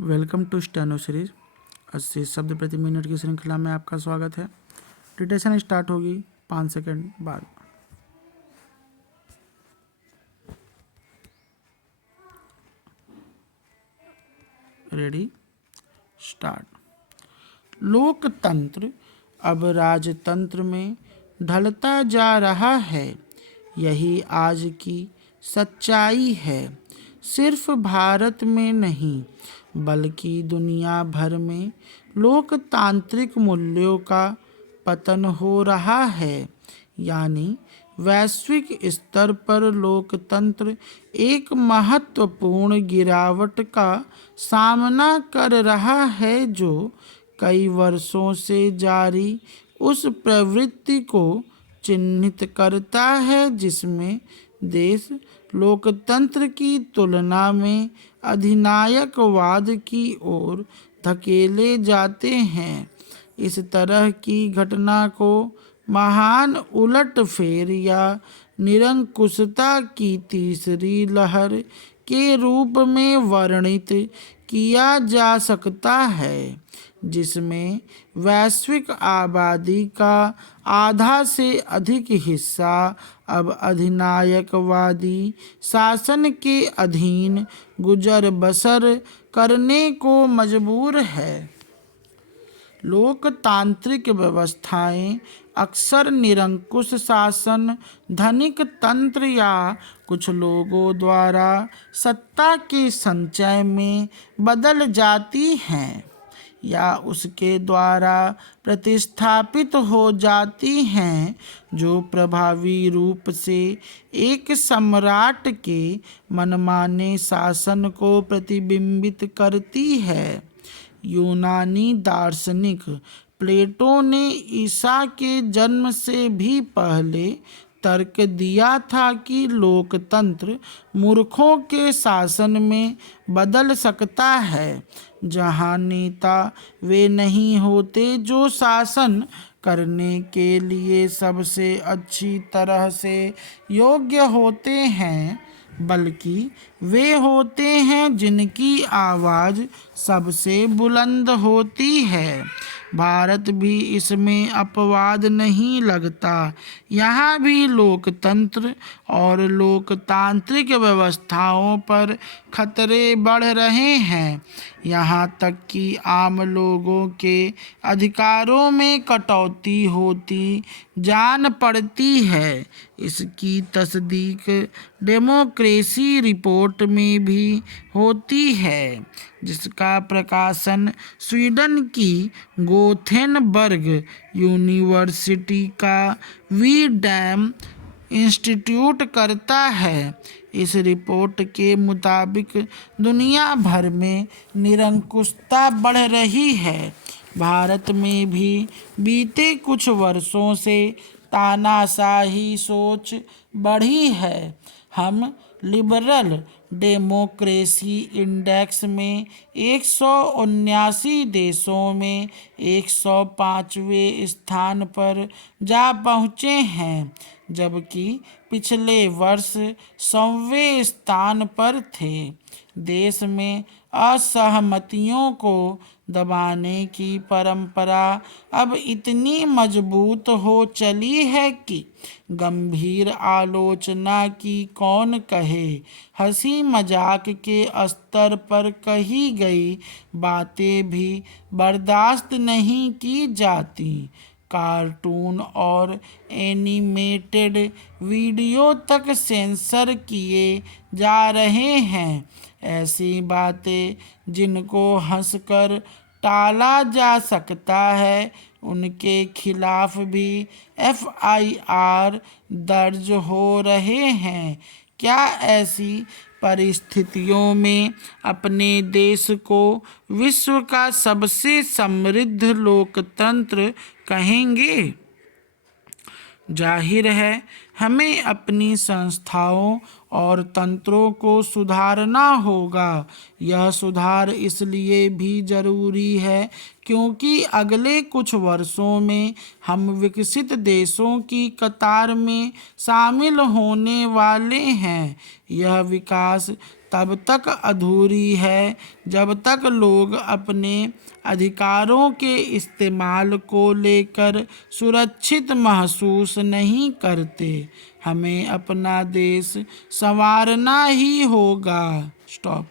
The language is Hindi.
वेलकम टू स्टेनो सीरीज 80 शब्द प्रति मिनट की श्रृंखला में आपका स्वागत है। डिटेशन स्टार्ट होगी 5 सेकंड बाद। Ready start. लोकतंत्र अब राजतंत्र में ढलता जा रहा है, यही आज की सच्चाई है। सिर्फ भारत में नहीं बल्कि दुनिया भर में लोकतांत्रिक मूल्यों का पतन हो रहा है। यानी वैश्विक स्तर पर लोकतंत्र एक महत्वपूर्ण गिरावट का सामना कर रहा है, जो कई वर्षों से जारी उस प्रवृत्ति को चिन्हित करता है जिसमें देश लोकतंत्र की तुलना में अधिनायकवाद की ओर धकेले जाते हैं। इस तरह की घटना को महान उलटफेर या निरंकुशता की तीसरी लहर के रूप में वर्णित किया जा सकता है, जिसमें वैश्विक आबादी का आधा से अधिक हिस्सा अब अधिनायकवादी शासन के अधीन गुजर बसर करने को मजबूर है। लोकतांत्रिक व्यवस्थाएं अक्सर निरंकुश शासन, धनिक तंत्र या कुछ लोगों द्वारा सत्ता के संचय में बदल जाती हैं या उसके द्वारा प्रतिस्थापित हो जाती हैं, जो प्रभावी रूप से एक सम्राट के मनमाने शासन को प्रतिबिंबित करती है। यूनानी दार्शनिक प्लेटो ने ईसा के जन्म से भी पहले तर्क दिया था कि लोकतंत्र मूर्खों के शासन में बदल सकता है, जहां नेता वे नहीं होते जो शासन करने के लिए सबसे अच्छी तरह से योग्य होते हैं, बल्कि वे होते हैं जिनकी आवाज़ सबसे बुलंद होती है। भारत भी इसमें अपवाद नहीं लगता। यहाँ भी लोकतंत्र और लोकतांत्रिक व्यवस्थाओं पर खतरे बढ़ रहे हैं, यहाँ तक कि आम लोगों के अधिकारों में कटौती होती जान पड़ती है। इसकी तस्दीक डेमोक्रेसी रिपोर्ट में भी होती है, जिसका प्रकाशन स्वीडन की गोथेनबर्ग यूनिवर्सिटी का वी डैम इंस्टीट्यूट करता है। इस रिपोर्ट के मुताबिक दुनिया भर में निरंकुशता बढ़ रही है। भारत में भी बीते कुछ वर्षों से तानाशाही सोच बढ़ी है। हम लिबरल डेमोक्रेसी इंडेक्स में 179 देशों में 105वें स्थान पर जा पहुँचे हैं, जबकि पिछले वर्ष 100वें स्थान पर थे। देश में असहमतियों को दबाने की परंपरा अब इतनी मजबूत हो चली है कि गंभीर आलोचना की कौन कहे। हंसी मजाक के स्तर पर कही गई बातें भी बर्दाश्त नहीं की जाती। कार्टून और एनिमेटेड वीडियो तक सेंसर किए जा रहे हैं। ऐसी बातें जिनको हंसकर टाला जा सकता है, उनके खिलाफ भी FIR दर्ज हो रहे हैं। क्या ऐसी परिस्थितियों में अपने देश को विश्व का सबसे समृद्ध लोकतंत्र कहेंगे? जाहिर है, हमें अपनी संस्थाओं और तंत्रों को सुधारना होगा। यह सुधार इसलिए भी ज़रूरी है क्योंकि अगले कुछ वर्षों में हम विकसित देशों की कतार में शामिल होने वाले हैं। यह विकास तब तक अधूरी है जब तक लोग अपने अधिकारों के इस्तेमाल को लेकर सुरक्षित महसूस नहीं करते। हमें अपना देश संवारना ही होगा। स्टॉप।